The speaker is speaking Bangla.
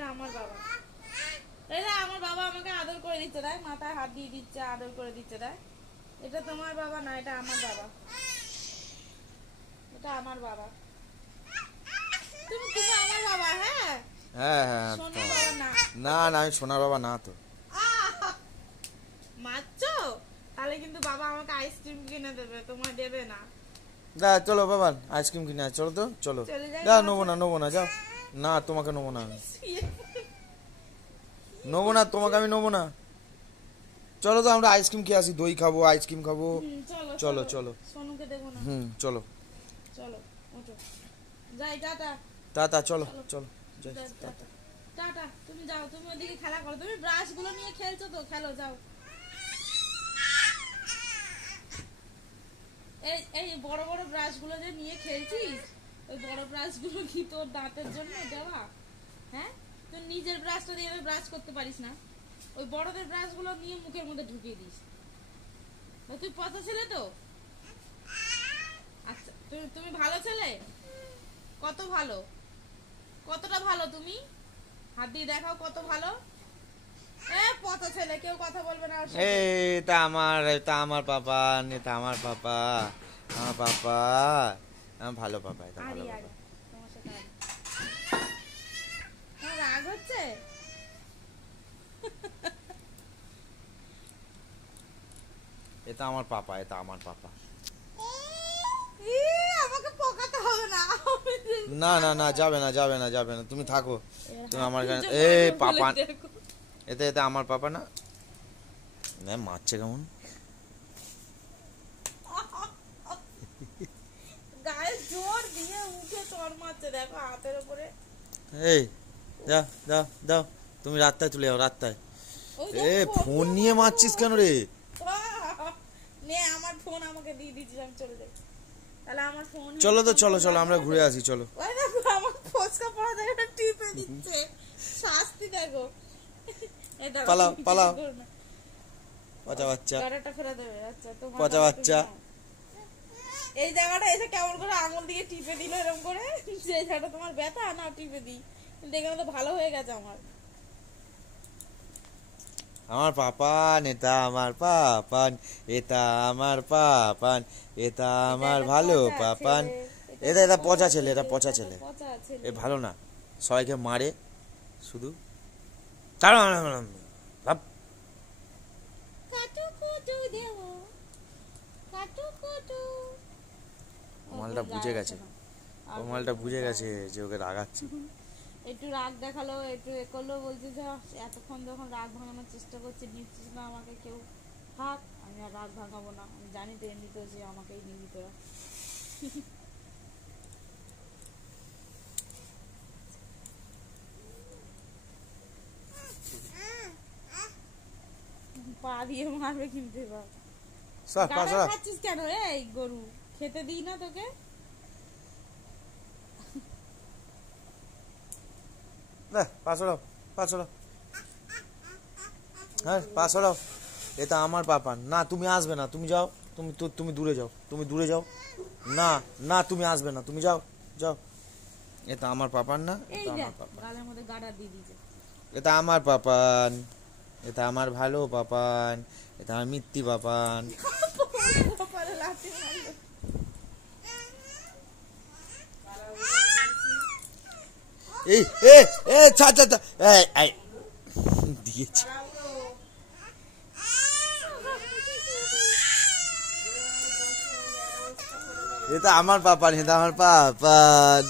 এটা আমার বাবা। এটা আমার বাবা আমাকে আদর করে দিচ্ছে, দেয় মাথায় হাত দিয়ে দিচ্ছে, আদর করে দিচ্ছে, দেয়। এটা তোমার বাবা না, এটা আমার বাবা। এটা আমার বাবা। তুমি তুমি আমার বাবা। হ্যাঁ হ্যাঁ হ্যাঁ সোনার বাবা না। না না, আমি সোনার বাবা না তো। মারছো? তাহলে কিন্তু বাবা আমাকে আইসক্রিম কিনে দেবে, তোমার দেবে না। দা চলো বাবা আইসক্রিম কিনে আয়, চলো তো চলো। দা নেবো না যাও। না তোমাকে নেবো না, নেবো না তোমাকে, আমি নেবো না। চলো তো আমরা আইসক্রিম খেয়ে আসি, দই খাবো, আইসক্রিম খাবো। চলো চলো। সোনুকে দেবো না। চলো চলো ওঠো, যাই। টাটা টাটা, চলো চলো যাই। টাটা। তুমি যাও, তুমি ওইদিকে খেলা করো। তুমি ব্রাশ গুলো নিয়ে খেলছো তো, খেলো যাও। এই বড় বড় ব্রাশ গুলো যে নিয়ে খেলছিস, ওই বড় ব্রাশ গুলো কি তোর দাঁতের জন্য দেওয়া? হ্যাঁ, তুই নিজের ব্রাশটা দিয়ে ব্রাশ করতে পারিস না, ওই বড়দের ব্রাশ গুলো নিয়ে মুখের মধ্যে ঢুকিয়ে দিস। তুই পচা ছেলে তো। আচ্ছা তুমি ভালো ছেলে? কত ভালো? কতটা ভালো তুমি? হাত দিয়ে দেখাও কত ভালো। পচা ছেলে, কেউ কথা বলবে না। এটা আমার পাপা, এটা আমার পাপা, আমার পাপা, আমার ভালো পাপা, এটা ভালো পাপা। রাগ হচ্ছে? এটা আমার পাপা, এটা আমার পাপা। আমাকে পকাতে হবে না। না না না, যাবে না যাবে না যাবে না, তুমি থাকো। তুমি আমার কাছে পাপা, এটা এটা আমার পাপা না। মারছে কেমন? গায়ে জোর দিয়ে উঠে চড় মারছে, দেখো হাতের উপরে। এই দাও দাও দাও, তুমি রাস্তায় চলে যাও, রাস্তায়। ফোন নিয়ে মারছিস কেন রে? নে আমার ফোন আমাকে দিয়ে দিচ্ছিস, আমি চলে যাই। তাহলে আমার ফোন। চলো তো চলো চলো, আমরা ঘুরে আসি, চলো। ওই দেখো আমার ফোসকা পড়া দেখো, টিপে দিচ্ছে। শাস্তি দেখো। পালাও পালাও, পচা বাচ্চা, গাড়িটা ফেলে দেবে। আচ্ছা তোমার পচা বাচ্চা। এই জায়গাটা এসে কেমন করে আঙুল দিয়ে টিপে দিল এরকম করে, যে জায়গাটা তোমার ব্যথা না টিপে দিই, দেখে তো ভালো হয়ে গেছে আমার। আমার পাপান, এটা আমার পাপান, এটা আমার পাপান, এটা আমার ভালো পাপান। এটা এটা পচা ছেলে, এটা পচা ছেলে, এ ভালো না, সবাইকে মারে শুধু। মালটা বুঝে গেছে, ও মালটা বুঝে গেছে যে ওকে রাগাচ্ছে। একটু রাগ দেখালো, একটু এ করলো, বলছে যে এতক্ষণ যখন রাগ ভাঙানোর চেষ্টা করছে, নিচ্ছিস না আমাকে কেউ, থাক আমি আর রাগ ভাঙাবো না, আমি জানি তো এমনিতেও যে আমাকেই নিবি তোরা। পা দিয়ে মারবে কিন্তু এবার। খাচ্ছিস কেন রে গরু? খেতে দিই না তোকে? এটা আমার পাপা না, তুমি আসবে না, তুমি যাও, তুমি দূরে যাও, তুমি দূরে যাও। না না, তুমি আসবে না, তুমি যাও যাও। এটা আমার পাপান না, এটা আমার পাপা। গালের মধ্যে গাড়া দিয়ে দিয়েছে। এটা আমার পাপান, এটা আমার ভালো পাপান, এটা আমার মিথ্যি পাপান। এই এ এ ছা ছা ছা, এই দিয়েছে। এটা আমার পাপান, এটা আমার পাপান।